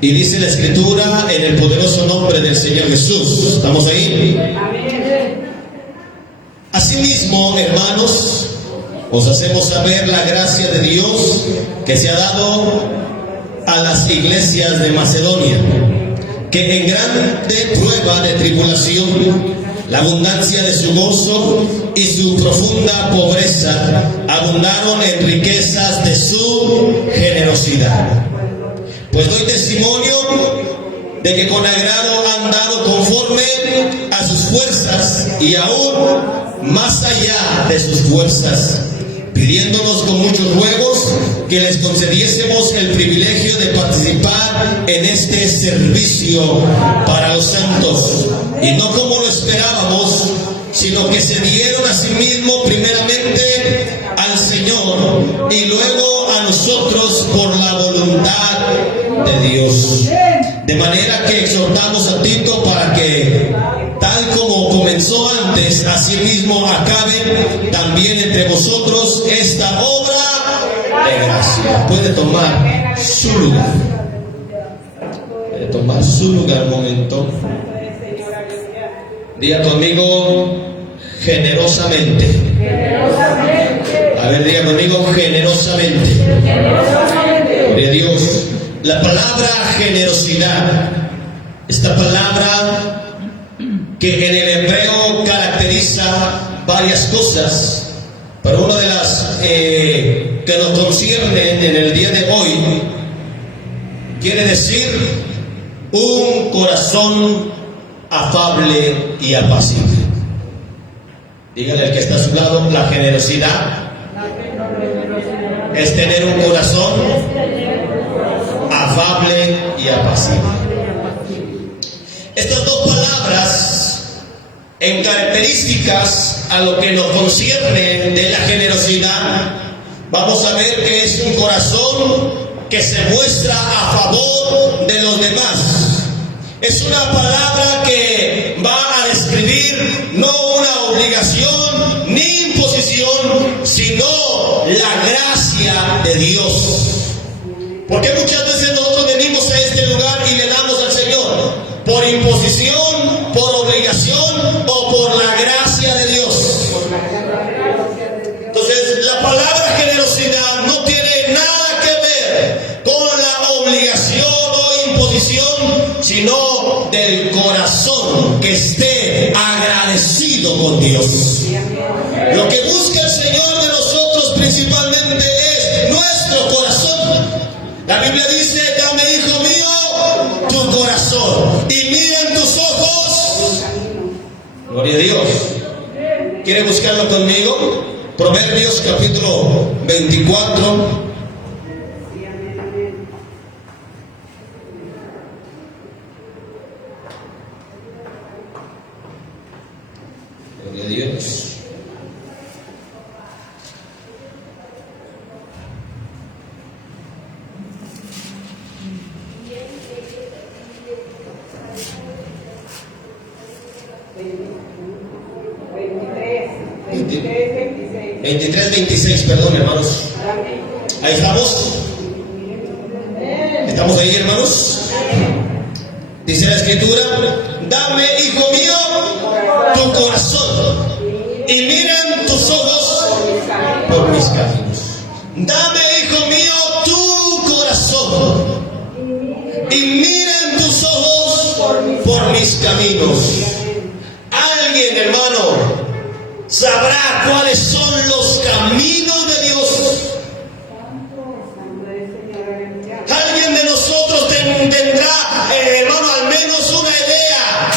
Y dice la Escritura en el poderoso nombre del Señor Jesús. ¿Estamos ahí? Asimismo, hermanos, os hacemos saber la gracia de Dios que se ha dado a las iglesias de Macedonia, que en grande prueba de tribulación, la abundancia de su gozo y su profunda pobreza abundaron en riquezas de su generosidad. Pues doy testimonio de que con agrado han dado conforme a sus fuerzas y aún más allá de sus fuerzas, pidiéndonos con muchos ruegos que les concediésemos el privilegio de participar en este servicio para los santos, y no como lo esperábamos, sino que se dieron a sí mismos primeramente al Señor y luego a nosotros por la voluntad de Dios. De manera que exhortamos a Tito para que, tal como comenzó antes, así mismo acabe también entre vosotros esta obra de gracia. Puede tomar su lugar. Puede tomar su lugar un momento. Diga conmigo, generosamente. A ver, diga conmigo, generosamente. Gloria a Dios. La palabra generosidad, esta palabra que en el hebreo caracteriza varias cosas, pero una de las que nos conciernen en el día de hoy quiere decir un corazón afable y apacible. Dígale al que está a su lado, la generosidad es tener un corazón afable y apacible. Estas dos palabras, en características a lo que nos concierne de la generosidad, vamos a ver que es un corazón que se muestra a favor de los demás. Es una palabra que va a describir no una obligación ni imposición, sino la gracia de Dios. Porque muchas veces nosotros venimos a este lugar y le damos al Señor por imposición, por obligación o por la gracia de Dios. Entonces, la palabra generosidad no tiene nada que ver con la obligación o imposición, sino del corazón que esté agradecido con Dios. Lo que busca el Señor de nosotros principalmente es nuestro corazón. La Biblia dice, dame, hijo mío, tu corazón y mira en tus ojos. Gloria a Dios. ¿Quiere buscarlo conmigo? Proverbios capítulo 24. Gloria a Dios. Amén. 23:26, perdón, hermanos. Ahí estamos. ¿Estamos ahí, hermanos? Dice la Escritura, dame, hijo mío, tu corazón y miren tus ojos por mis caminos. Dame, hijo mío, tu corazón y miren tus ojos por mis caminos. Alguien, hermano, sabrá cuáles son los caminos de Dios. Alguien de nosotros tendrá, hermano, al menos una idea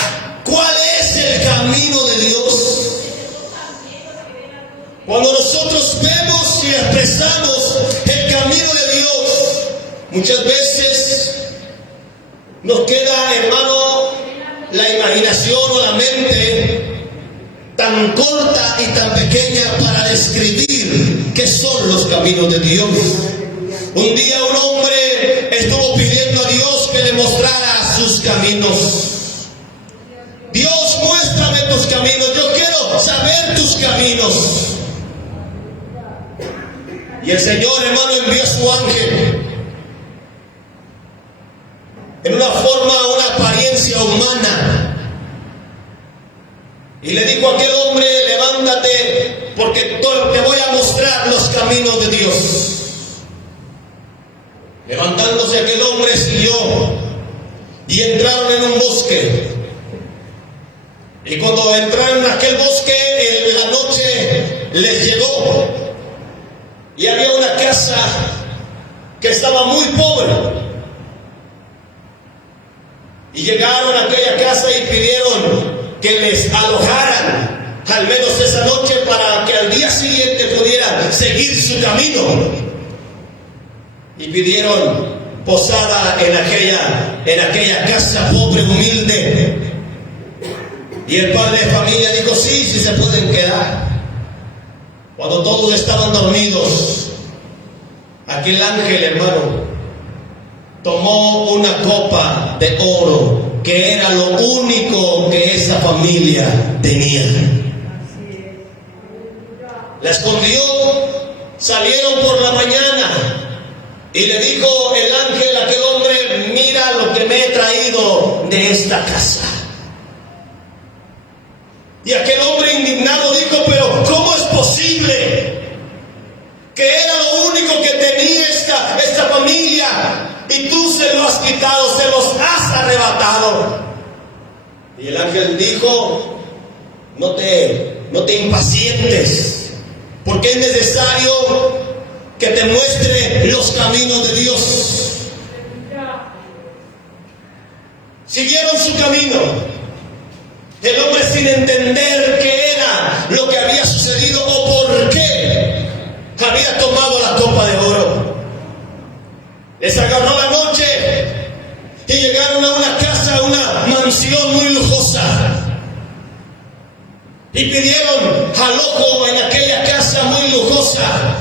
cuál es el camino de Dios. Cuando nosotros vemos y expresamos el camino de Dios, muchas veces nos queda, hermano, la imaginación o la mente tan corta y tan pequeña para describir qué son los caminos de Dios. Un día un hombre estuvo pidiendo a Dios que le mostrara sus caminos. Dios, muéstrame tus caminos, yo quiero saber tus caminos. Y el Señor, hermano, envió a su ángel. en una forma, una apariencia humana. Y le dijo a aquel hombre: levántate, porque te voy a mostrar los caminos de Dios. Levantándose aquel hombre siguió y entraron en un bosque. Y cuando entraron en aquel bosque, en la noche les llegó. Y había una casa que estaba muy pobre. Y llegaron a aquella casa y pidieron que les alojaran al menos esa noche, para que al día siguiente pudieran seguir su camino. Y pidieron posada en aquella casa pobre, humilde. Y el padre de familia dijo: sí se pueden quedar. Cuando todos estaban dormidos, aquel ángel, hermano, tomó una copa de oro, que era lo único que esa familia tenía. La escondió, salieron por la mañana. Y le dijo el ángel a aquel hombre: mira lo que me he traído de esta casa. Y aquel hombre indignado dijo: pero ¿cómo es posible? Que era lo único que tenía esta familia, y tú se lo has quitado, se los has arrebatado. Y el ángel dijo: no te impacientes, porque es necesario que te muestre los caminos de Dios. Siguieron su camino. El hombre, sin entender qué era lo que había sucedido o por qué había tomado la copa de oro, les agarró la noche y llegaron a una casa, una mansión muy lujosa, y pidieron alojo en aquella casa muy lujosa.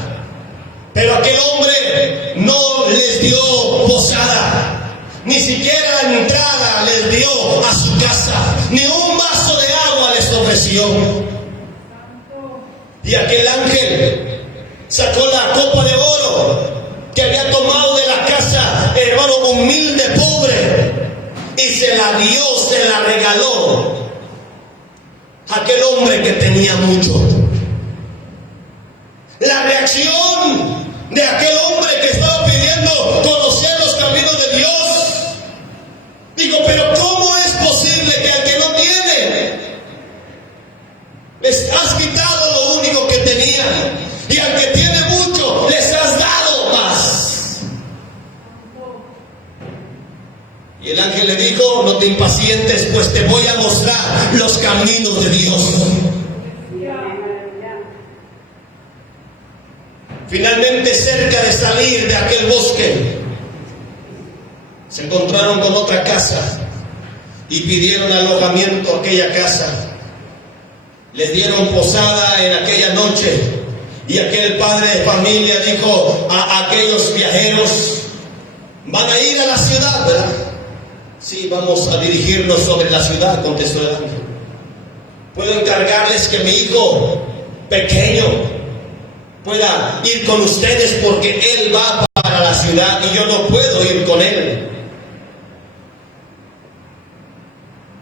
Pero aquel hombre no les dio posada, ni siquiera la entrada les dio a su casa, ni un vaso de agua les ofreció. Y aquel ángel sacó la copa de oro que había tomado de la casa, hermano, humilde, pobre, y se la dio, se la regaló a aquel hombre que tenía mucho. La reacción de aquel hombre que estaba pidiendo conocer los caminos de Dios, digo: pero ¿cómo es posible que al que no tiene les has quitado lo único que tenía, y al que tiene mucho les has dado más? Y el ángel le dijo: no te impacientes, pues te voy a mostrar los caminos de Dios. Finalmente, cerca de salir de aquel bosque, se encontraron con otra casa y pidieron alojamiento a aquella casa. Les dieron posada en aquella noche, y aquel padre de familia dijo a aquellos viajeros: van a ir a la ciudad, ¿verdad? Sí, vamos a dirigirnos sobre la ciudad, contestó el ángel. Puedo encargarles que mi hijo pequeño pueda ir con ustedes, porque él va para la ciudad y yo no puedo ir con él.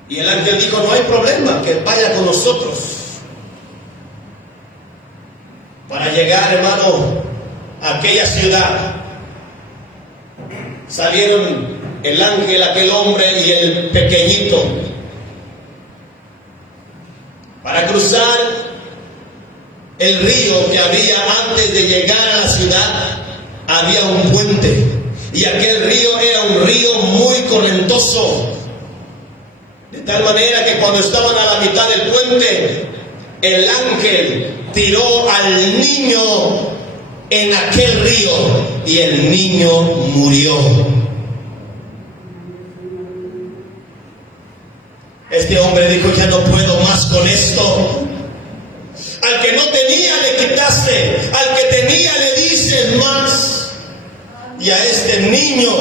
Y el ángel dijo: no hay problema, que vaya con nosotros. Para llegar, hermano, a aquella ciudad, salieron el ángel, aquel hombre y el pequeñito. Para cruzar el río que había antes de llegar a la ciudad, había un puente, y aquel río era un río muy correntoso, de tal manera que cuando estaban a la mitad del puente, el ángel tiró al niño en aquel río y el niño murió. Este hombre dijo: ya no puedo más con esto. Al que no tenía le quitaste, al que tenía le dices más, y a este niño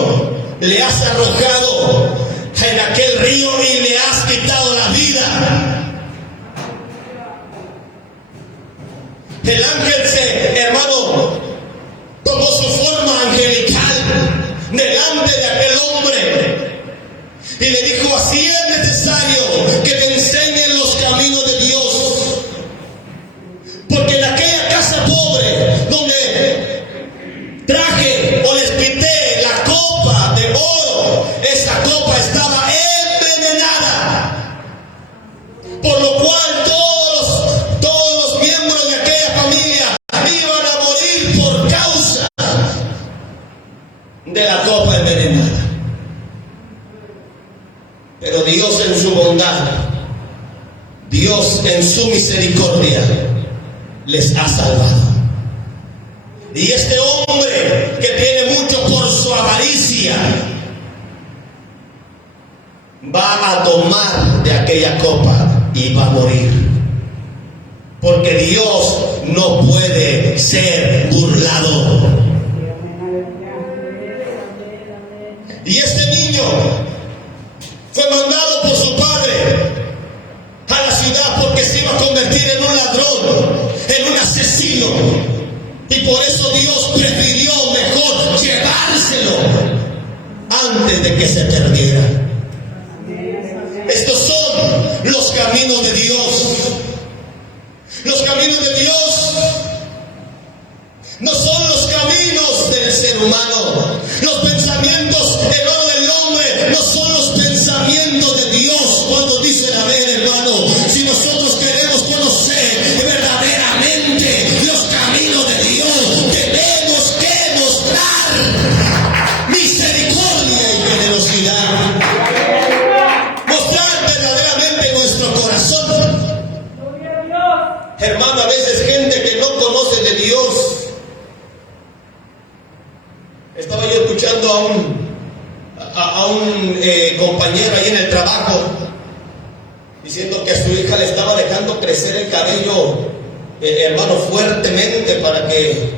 le has arrojado en aquel río y le has quitado la vida. El ángel hermano, tomó su forma angelical delante de aquel hombre Y le dijo: así es necesario que te enseñen los caminos de Dios. Porque en aquella casa pobre donde traje o les quité la copa de oro, esa copa estaba envenenada. Por lo cual todos los miembros de aquella familia iban a morir por causa de la copa envenenada. Pero Dios en su bondad, Dios en su misericordia, les ha salvado. Y este hombre que tiene mucho por su avaricia, va a tomar de aquella copa y va a morir. Porque Dios no puede ser burlado. Y este niño fue mandado por su padre a la ciudad porque se iba a convertir en un ladrón, en un asesino. Y por eso Dios prefirió mejor llevárselo antes de que se perdiera. Estos son los caminos de Dios. Los caminos de Dios no son los caminos del ser humano. Los pensamientos, hermano, del hombre no son los pensamientos de Dios. Cuando dicen amén, hermano, si nosotros queremos conocer verdaderamente los caminos de Dios, tenemos que mostrar misericordia y generosidad. Mostrar verdaderamente nuestro corazón. Hermano, a veces gente que no conoce de Dios. Estaba yo escuchando a un compañero ahí en el trabajo diciendo que a su hija le estaba dejando crecer el cabello, hermano, fuertemente, para que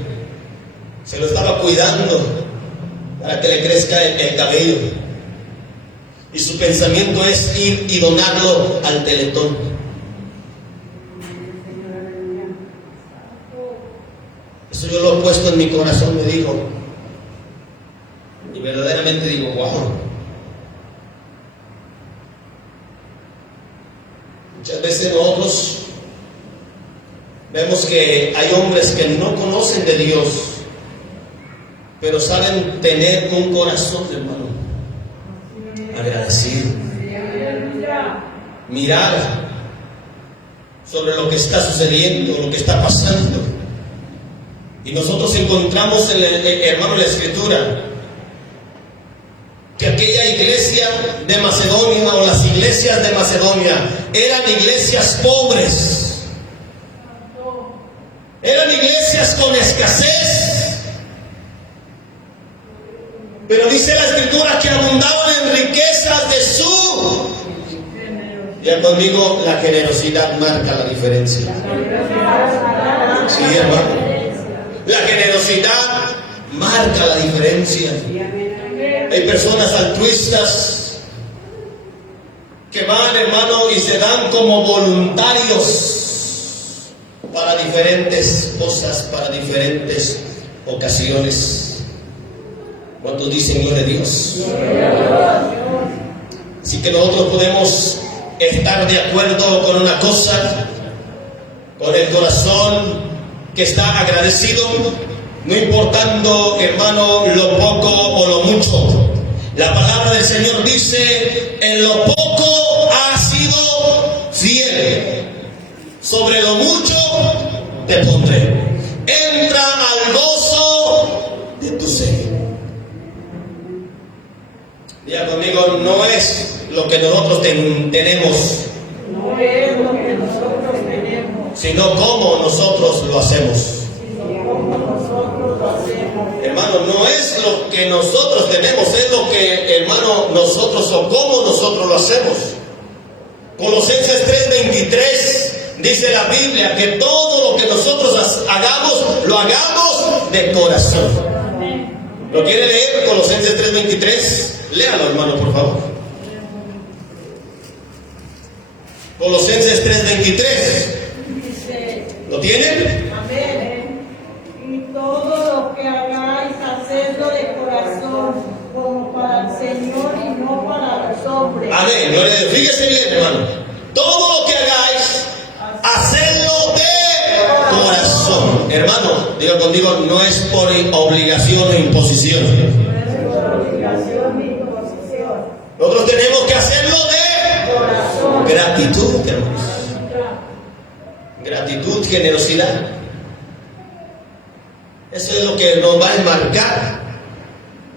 se lo estaba cuidando, para que le crezca el cabello. Y su pensamiento es ir y donarlo al Teletón. Eso yo lo he puesto en mi corazón, me dijo. Y verdaderamente digo: wow. Muchas veces nosotros vemos que hay hombres que no conocen de Dios, pero saben tener un corazón, hermano, agradecido. Mirar sobre lo que está sucediendo, lo que está pasando. Y nosotros encontramos hermano, en la Escritura que aquella iglesia de Macedonia, o las iglesias de Macedonia, eran iglesias pobres, eran iglesias con escasez, pero dice la Escritura que abundaban en riquezas de su... Ya conmigo, la generosidad marca la diferencia. Sí, hermano, la generosidad marca la diferencia. Hay personas altruistas que van, hermano, y se dan como voluntarios para diferentes cosas, para diferentes ocasiones. ¿Cuántos dicen gloria a Dios? Así que nosotros podemos estar de acuerdo con una cosa, con el corazón que está agradecido, no importando, hermano, lo poco o lo mucho. La palabra del Señor dice: en lo poco has sido fiel, sobre lo mucho te pondré. Entra al gozo de tu Señor. Diga conmigo: no es lo que nosotros tenemos, no es lo que nosotros tenemos, sino cómo nosotros lo hacemos. Hermano, no es lo que nosotros tenemos, es lo que, hermano, nosotros, o cómo nosotros lo hacemos. Colosenses 3:23 dice la Biblia que todo lo que nosotros hagamos, lo hagamos de corazón. ¿Lo quiere leer? Colosenses 3:23. Léalo, hermano, por favor. Colosenses 3:23. ¿Lo tienen? Amén. Y todo lo que hagáis, hacedlo de corazón, como para el Señor y no para los hombres hombres. Amén, gloria a Dios. Fíjese bien, hermano. Todo lo que hagáis, hacedlo de corazón. Hermano, diga contigo, no es por obligación o imposición. Obligación y imposición. Nosotros tenemos que hacerlo de Corazón. gratitud, hermanos. Gratitud, generosidad. Eso es lo que nos va a enmarcar.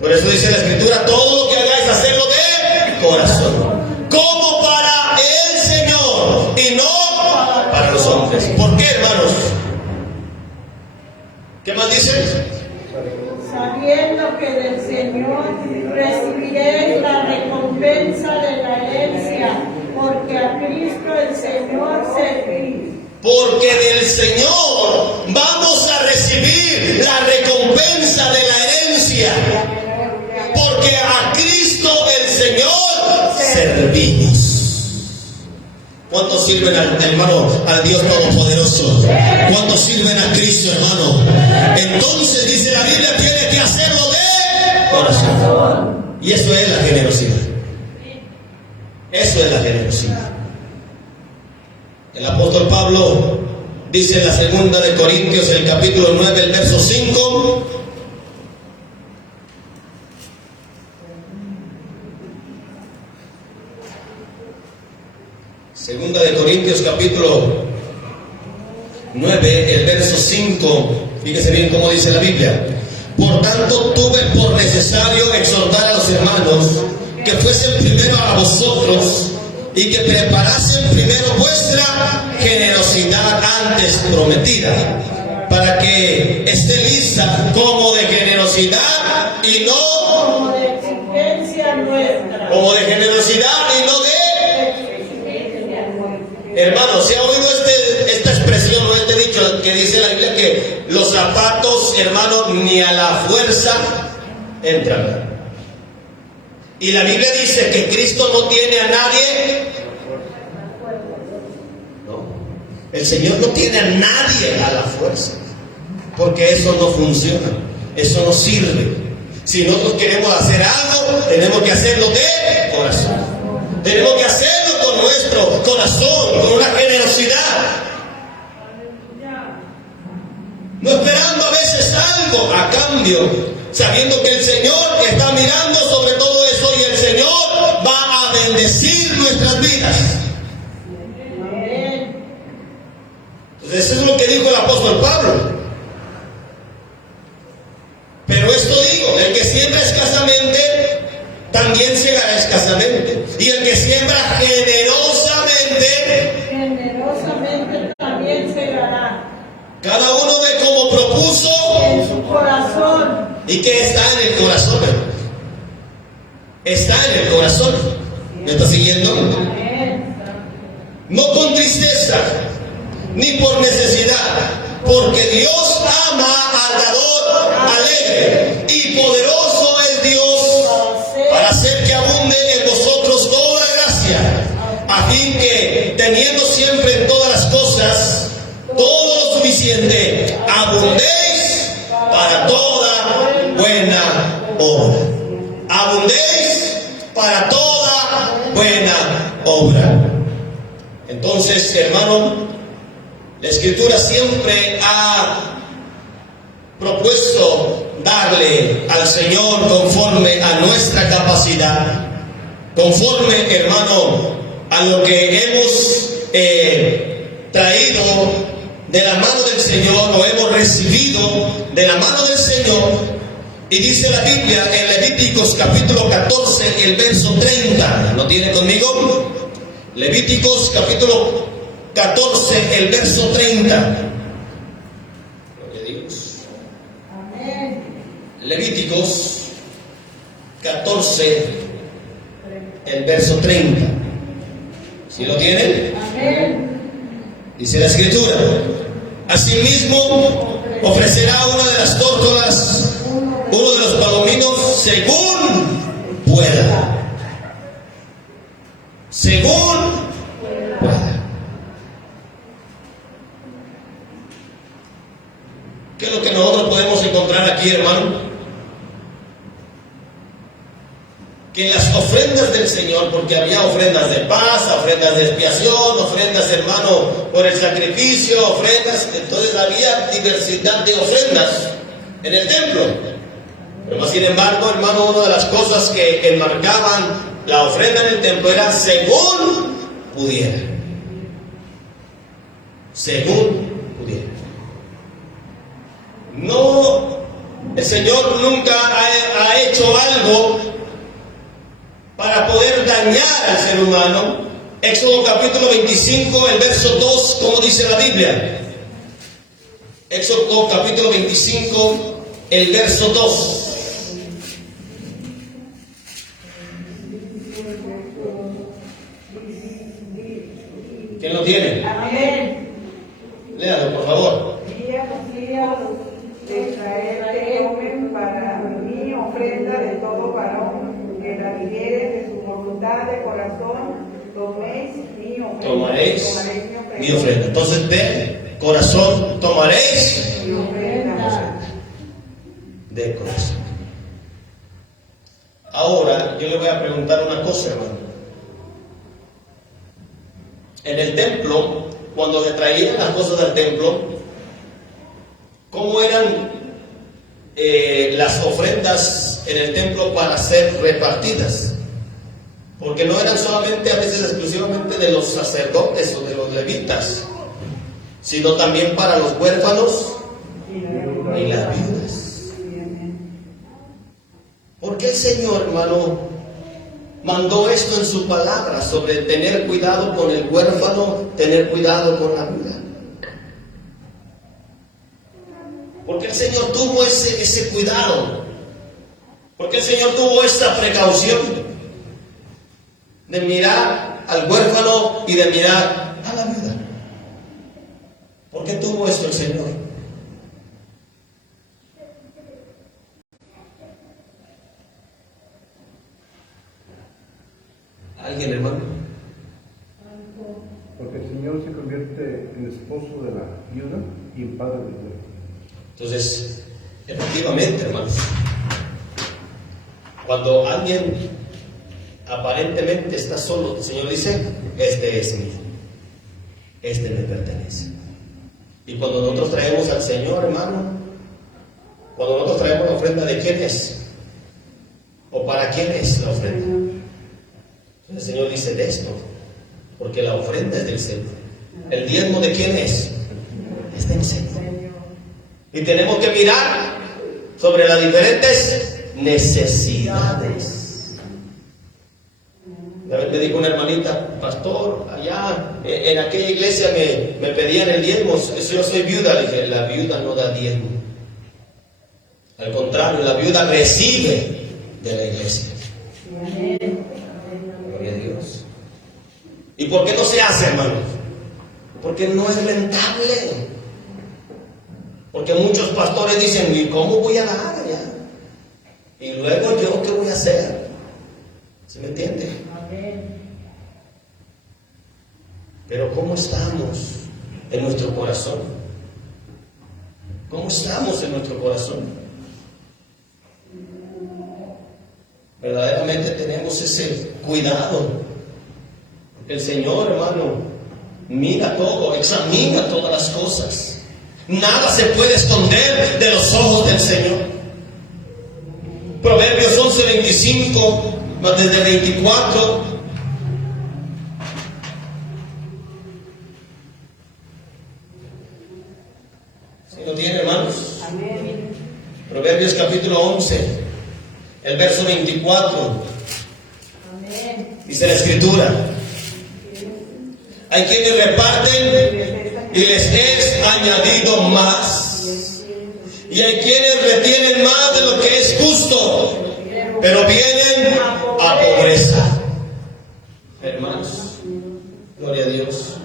Por eso dice la Escritura, todo lo que hagáis, hacerlo de corazón. Como para el Señor y no para los hombres. ¿Por qué, hermanos? ¿Qué más dice? Sabiendo que del Señor recibiréis la recompensa de la herencia, porque a Cristo el Señor servís. Porque del Señor vamos a recibir la recompensa de la herencia. Porque a Cristo el Señor servimos. ¿Cuántos sirven hermano, al Dios Todopoderoso? ¿Cuántos sirven a Cristo, hermano? Entonces dice la Biblia, tiene que hacerlo de corazón. Y eso es la generosidad. Eso es la generosidad. El apóstol Pablo dice en la segunda de Corintios, el capítulo 9, el verso 5. Segunda de Corintios, capítulo 9, el verso 5. Fíjese bien cómo dice la Biblia. Por tanto, tuve por necesario exhortar a los hermanos que fuesen primero a vosotros y que preparasen primero vuestra generosidad antes prometida, para que esté lista como de generosidad y no Como de exigencia nuestra. como de generosidad y no de... Hermano, ¿se ha oído esta expresión o este dicho que dice la Biblia que los zapatos, hermano, ni a la fuerza entran? Y la Biblia dice que Cristo no tiene a nadie. No. El Señor no tiene a nadie a la fuerza. Porque eso no funciona. Eso no sirve. Si nosotros queremos hacer algo, tenemos que hacerlo de corazón. Tenemos que hacerlo con nuestro corazón, con una generosidad. No esperando a veces algo a cambio, sabiendo que el Señor está mirando sobre todo eso y el Señor va a bendecir nuestras vidas. Entonces eso es lo que dijo el apóstol Pablo. Pero esto digo, el que siembra escasamente, también segará escasamente. Y el que siembra generosamente también segará. Cada uno ve como propuso En su corazón. y que está en el corazón. Está en el corazón. ¿Me está siguiendo? No con tristeza ni por necesidad, porque Dios ama al dador alegre, y poderoso es Dios para hacer que abunde en vosotros toda gracia, a fin que, teniendo siempre en todas las cosas todo lo suficiente, abundéis para toda buena obra. Abundéis para toda buena obra. Entonces, hermano, la Escritura siempre ha propuesto darle al Señor conforme a nuestra capacidad, conforme, hermano, a lo que hemos traído de la mano del Señor, o hemos recibido de la mano del Señor. Y dice la Biblia en Levíticos capítulo 14, el verso 30. ¿Lo tiene conmigo? Levíticos capítulo 14, el verso 30. Gloria a Dios. Amén. Levíticos 14, el verso 30. ¿Sí lo tienen? Amén. Dice la Escritura: asimismo ofrecerá una de las tórtolas, uno de los palominos, según pueda. Según pueda. ¿Qué es lo que nosotros podemos encontrar aquí, hermano? que las ofrendas del Señor, porque había ofrendas de paz, ofrendas de expiación, ofrendas, hermano, por el sacrificio, ofrendas, entonces había diversidad de ofrendas en el templo. Pero sin embargo, hermano, una de las cosas que enmarcaban la ofrenda en el templo era según pudiera. Según pudiera. No, el Señor nunca ha hecho algo para poder dañar al ser humano. Éxodo capítulo 25, el verso 2, ¿cómo dice la Biblia? Éxodo capítulo 25, el verso 2. ¿Quién lo tiene? Amén. Léalo, por favor. Y de Israel que tomen para mí ofrenda de todo varón que la viviere de su voluntad de corazón, toméis mi ofrenda. Tomaréis mi ofrenda. Entonces, de corazón tomaréis Mi ofrenda. de corazón. Ahora, yo le voy a preguntar una cosa, hermano. En el templo, cuando se traían las cosas del templo, ¿cómo eran las ofrendas en el templo para ser repartidas? Porque no eran solamente, a veces exclusivamente de los sacerdotes o de los levitas, sino también para los huérfanos y las viudas. ¿Por qué el Señor, hermano, mandó esto en su palabra sobre tener cuidado con el huérfano, tener cuidado con la viuda? Porque el Señor tuvo ese cuidado, porque el Señor tuvo esta precaución de mirar al huérfano y de mirar a la viuda. ¿Por qué tuvo esto el Señor? ¿Alguien, hermano? Porque el Señor se convierte en esposo de la viuda y en padre del huérfano. Entonces, efectivamente, hermanos, cuando alguien aparentemente está solo, el Señor dice: este es mío, este me pertenece. Y cuando nosotros traemos al Señor, hermano, cuando nosotros traemos la ofrenda, ¿de quién es? ¿O para quién es la ofrenda? El Señor dice: de esto, porque la ofrenda es del Señor. ¿El diezmo de quién es? Es del Señor. Y tenemos que mirar sobre las diferentes necesidades. Una vez me dijo una hermanita: pastor, allá en aquella iglesia me pedían el diezmo. Yo soy viuda. Le dije: la viuda no da diezmo. Al contrario, la viuda recibe de la iglesia. Gloria a Dios. ¿Y por qué no se hace, hermanos? Porque no es rentable. Porque muchos pastores dicen: ¿y cómo voy a dar allá? Y luego, ¿yo qué voy a hacer? ¿Se me entiende? Pero ¿cómo estamos en nuestro corazón? ¿Cómo estamos en nuestro corazón? Verdaderamente tenemos ese cuidado. Porque el Señor, hermano, mira todo, examina todas las cosas. Nada se puede esconder de los ojos del Señor. Proverbios 11:25, desde 24. ¿Sí lo tiene, hermanos? Amén. Proverbios capítulo 11, el verso 24. Dice la Escritura: hay quienes reparten y les es añadido más, y hay quienes retienen más de lo que es justo, pero vienen a pobreza. Hermanos, gloria a Dios.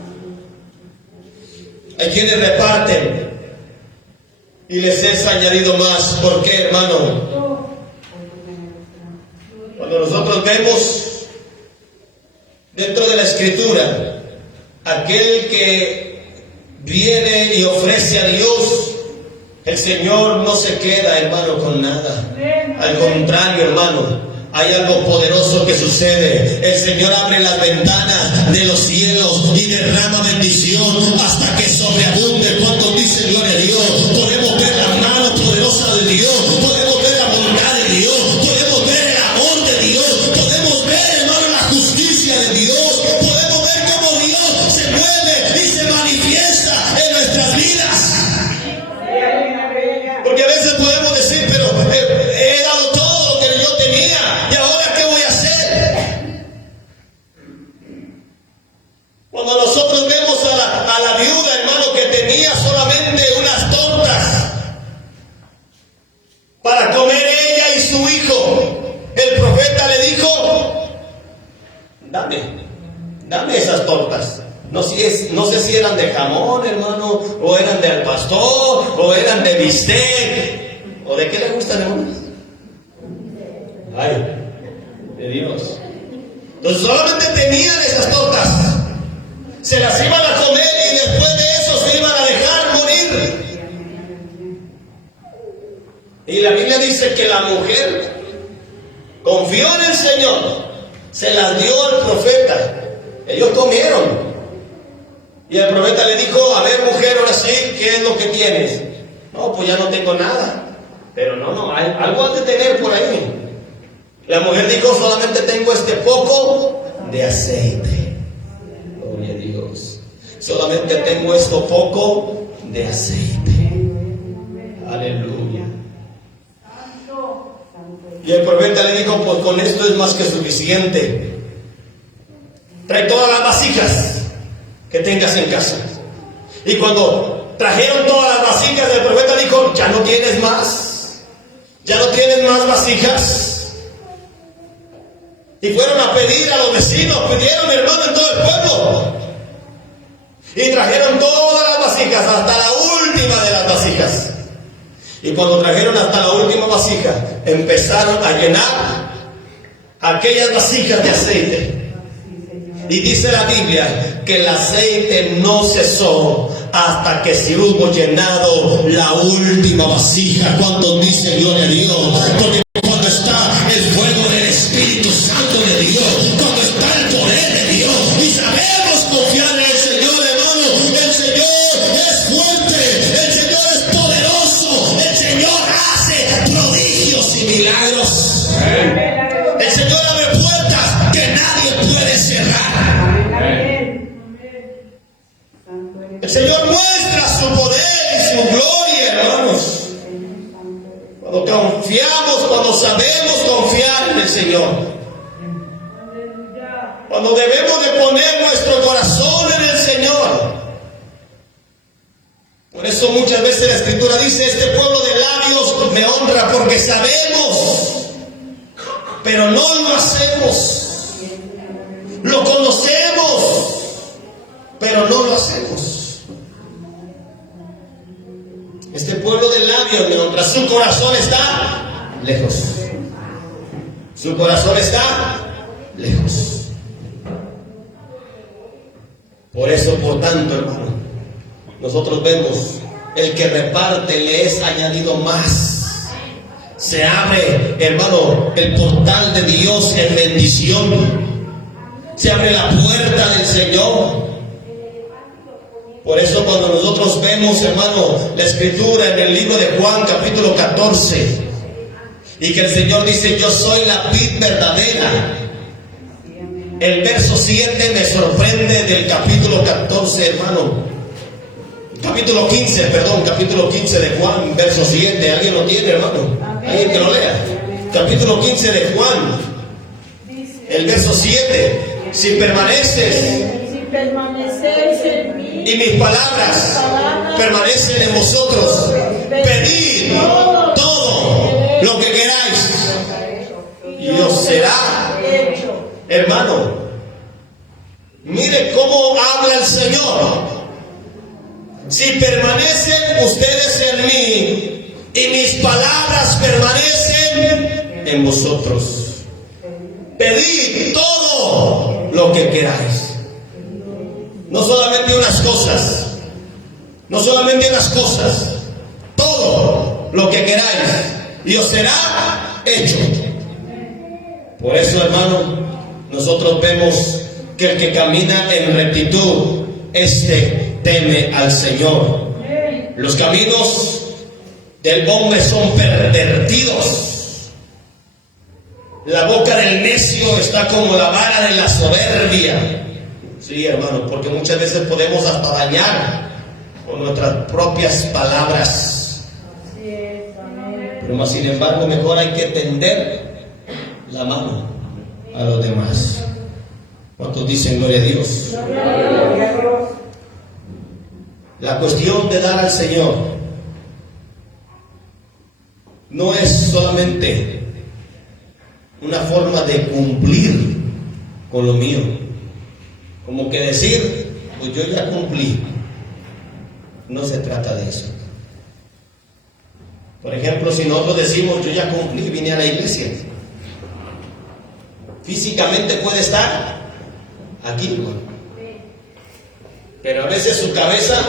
Hay quienes reparten y les es añadido más. ¿Por qué, hermano? Cuando nosotros vemos dentro de la Escritura, aquel que viene y ofrece a Dios, el Señor no se queda, hermano, con nada. Al contrario, hermano, hay algo poderoso que sucede. El Señor abre las ventanas de los cielos y derrama bendición hasta que sobreabunde. ¿Cuántos dicen gloria a Dios? Podemos ver la mano poderosa de Dios, podemos ver la bondad de Dios, podemos ver el amor de Dios, podemos ver, hermano, la justicia de Dios, podemos ver cómo Dios se mueve y se manifiesta en nuestras vidas. Porque a veces podemos decir, pero he dado todo lo que yo tenía, ¿y ahora qué voy a hacer? Cuando nosotros vemos a la viuda, hermano, que tenía solamente unas tortas para comer ella y su hijo, el profeta le dijo, dame esas tortas. No sé si eran de jamón, hermano, o eran de al pastor, o eran de bistec, o de qué le gustan, hermanos. Ay, de Dios. Entonces solamente tenían esas tortas, se las iban a comer y después de eso se iban a dejar morir. Y la Biblia dice que la mujer confió en el Señor, se las dio al profeta, ellos comieron. Y el profeta le dijo, a ver, mujer, ahora sí, ¿qué es lo que tienes? No, pues ya no tengo nada. Pero no, algo has de tener por ahí. La mujer dijo, solamente tengo este poco de aceite. Gloria a Dios. Solamente tengo esto poco de aceite. Aleluya. Y el profeta le dijo, pues con esto es más que suficiente. Trae todas las vasijas que tengas en casa. Y cuando trajeron todas las vasijas, el profeta dijo, ya no tienes más vasijas. Y fueron a pedir a los vecinos, pidieron, hermano, en todo el pueblo, y trajeron todas las vasijas, hasta la última de las vasijas. Y cuando trajeron hasta la última vasija, empezaron a llenar aquellas vasijas de aceite. Y dice la Biblia que el aceite no cesó hasta que se hubo llenado la última vasija. ¿Cuántos dicen gloria a Dios? Porque cuando está el fuego del Espíritu Santo de Dios, cuando está el poder de Dios, y sabemos confiar en el Señor, hermano, el Señor es fuerte, el Señor es poderoso, el Señor hace prodigios y milagros. El Señor abre puertas que nadie puede cerrar. El Señor muestra su poder y su gloria, hermanos. Cuando confiamos, cuando sabemos confiar en el Señor. Cuando debemos de poner nuestro corazón en el Señor. Por eso muchas veces la Escritura dice, este pueblo de labios me honra porque sabemos, pero no lo hacemos. Lo conocemos, pero no lo hacemos. Este pueblo de labios me honra, su corazón está lejos. Su corazón está lejos. Por eso, por tanto, hermano, nosotros vemos, el que reparte le es añadido más. Se abre, hermano, el portal de Dios en bendición. Se abre la puerta del Señor. Por eso cuando nosotros vemos, hermano, la Escritura en el libro de Juan, capítulo 14, y que el Señor dice, yo soy la vid verdadera. El verso 7 me sorprende del capítulo 14, hermano. Capítulo 15 de Juan, verso 7. ¿Alguien lo tiene, hermano? Alguien que lo lea. Capítulo 15 de Juan, el verso 7. Si permanecéis en mí y mis palabras permanecen en vosotros, pedid todo lo que queráis y os será hecho. Hermano, mire cómo habla el Señor. Si permanecen ustedes en mí y mis palabras permanecen en vosotros, pedid todo lo que queráis. No solamente unas cosas, todo lo que queráis y os será hecho. Por eso, hermano, nosotros vemos que el que camina en rectitud, este teme al Señor. Los caminos del hombre son pervertidos. La boca del necio está como la vara de la soberbia. Sí, hermano, porque muchas veces podemos hasta dañar con nuestras propias palabras. Pero más sin embargo, mejor hay que tender la mano a los demás. ¿Cuántos dicen gloria a Dios? La cuestión de dar al Señor no es solamente una forma de cumplir con lo mío, como que decir, pues yo ya cumplí. No se trata de eso. Por ejemplo, si nosotros decimos, yo ya cumplí, vine a la iglesia, físicamente puede estar aquí, hermano, pero a veces su cabeza,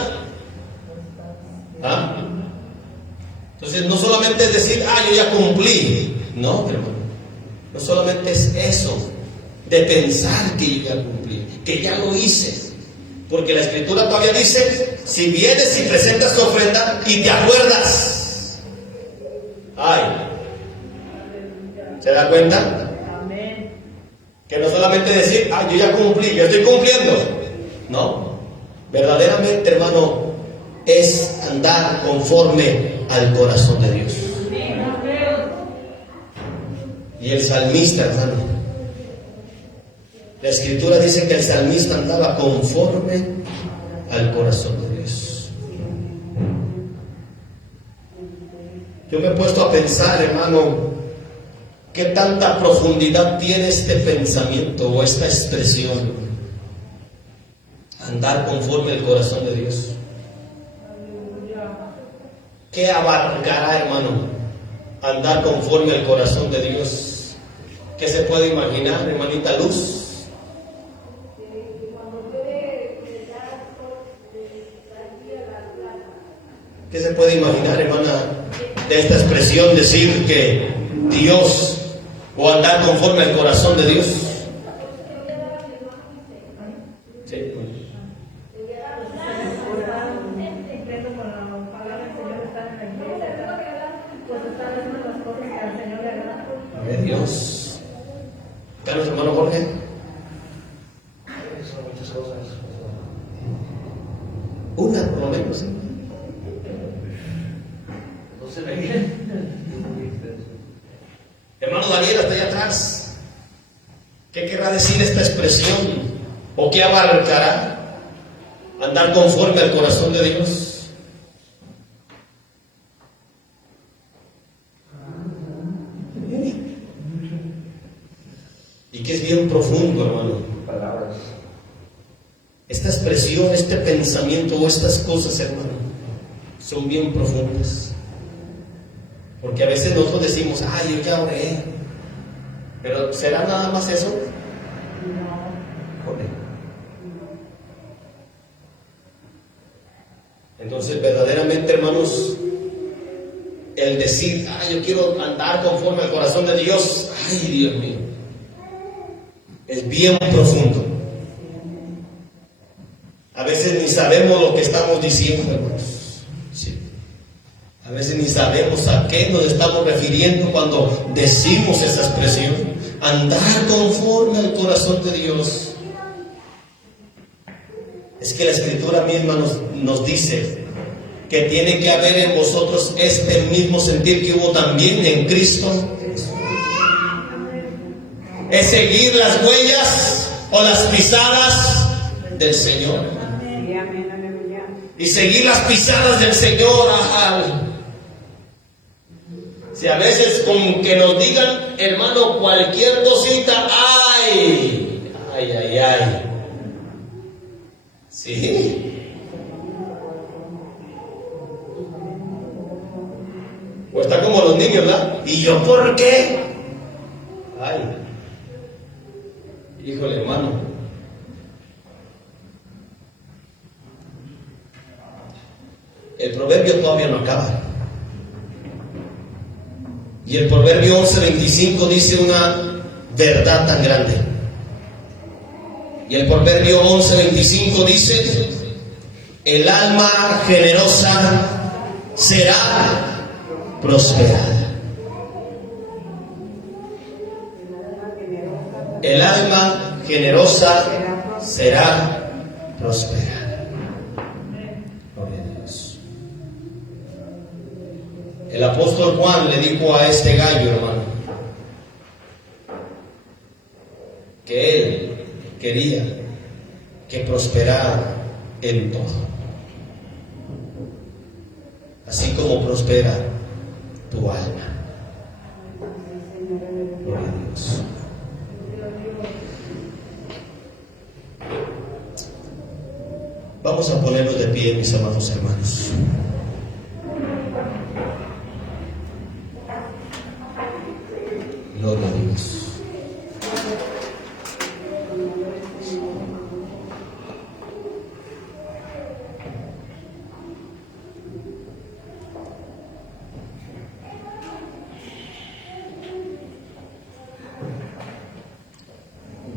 entonces no solamente es decir, yo ya cumplí. No, hermano, no solamente es eso de pensar que yo ya cumplí, que ya lo hice, porque la Escritura todavía dice, si vienes y presentas tu ofrenda y te acuerdas, ¿se da cuenta? Que no solamente decir, yo ya cumplí, yo estoy cumpliendo. No, verdaderamente, hermano, es andar conforme al corazón de Dios. Y el salmista, hermano, la Escritura dice que el salmista andaba conforme al corazón de Dios. Yo me he puesto a pensar, hermano, ¿qué tanta profundidad tiene este pensamiento o esta expresión? Andar conforme al corazón de Dios. ¿Qué abarcará, hermano, andar conforme al corazón de Dios? ¿Qué se puede imaginar, hermanita Luz? ¿Qué se puede imaginar, hermana, de esta expresión decir que Dios o andar conforme al corazón de Dios? Sí. Gloria a Dios. Carlos, hermano Jorge. Son muchas cosas. Una, por lo menos, ¿sí? No se ve bien. Hermano Daniel, hasta allá atrás. ¿Qué querrá decir esta expresión? ¿O qué abarcará andar conforme al corazón de Dios? Y que es bien profundo, hermano. Palabras. Esta expresión, este pensamiento o estas cosas, hermano, son bien profundas. Porque a veces nosotros decimos, yo ya oré. Pero ¿será nada más eso? Joder. Entonces, verdaderamente, hermanos, el decir, yo quiero andar conforme al corazón de Dios, Dios mío, es bien profundo. A veces ni sabemos lo que estamos diciendo, hermanos. Sí. A veces ni sabemos a qué nos estamos refiriendo cuando decimos esa expresión. Andar conforme al corazón de Dios. Es que la Escritura misma nos dice que tiene que haber en vosotros este mismo sentir que hubo también en Cristo. Es seguir las huellas o las pisadas del Señor. Y seguir las pisadas del Señor. Si a veces con que nos digan, hermano, cualquier cosita, ay. Sí. O está como los niños, ¿verdad? ¿Y yo por qué? Híjole, hermano. El proverbio todavía no acaba. Y el proverbio 11:25 dice una verdad tan grande. Y el Proverbio 11:25 dice: el alma generosa será prosperada. El alma generosa será prosperada. Gloria a Dios. El apóstol Juan le dijo a este gallo, hermano, que él quería que prosperara en todo, así como prospera tu alma. Gloria a Dios. Vamos a ponernos de pie, mis amados hermanos. Gloria a Dios.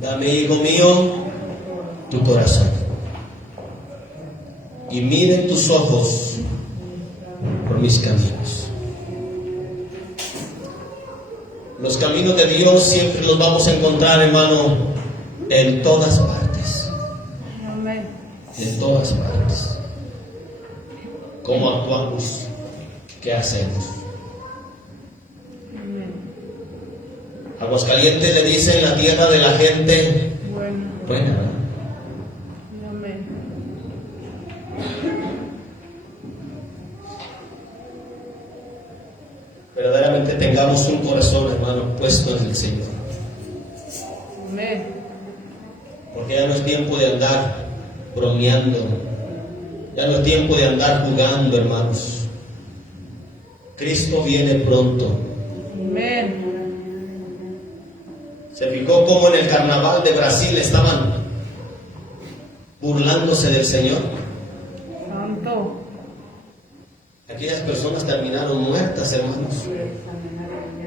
Dame, hijo mío, tu corazón, y miren tus ojos por mis caminos. Los caminos de Dios siempre los vamos a encontrar, hermano, en todas partes. En todas partes. ¿Cómo actuamos? ¿Qué hacemos? Aguascalientes le dicen la tierra de la gente buena, ¿no? Verdaderamente tengamos un corazón, hermano, puesto en el Señor. Porque ya no es tiempo de andar bromeando, ya no es tiempo de andar jugando, hermanos. Cristo viene pronto. ¿Se fijó cómo en el carnaval de Brasil estaban burlándose del Señor? Santo. Aquellas personas terminaron muertas, hermanos.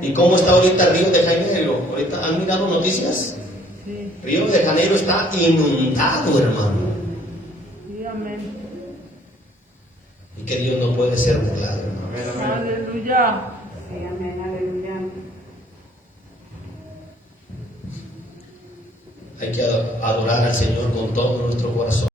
¿Y cómo está ahorita Río de Janeiro? ¿Ahorita han mirado noticias? Sí. Río de Janeiro está inundado, hermano. Sí, amén. Y que Dios no puede ser burlado, hermano. Aleluya. Sí, amén, aleluya. Hay que adorar al Señor con todo nuestro corazón.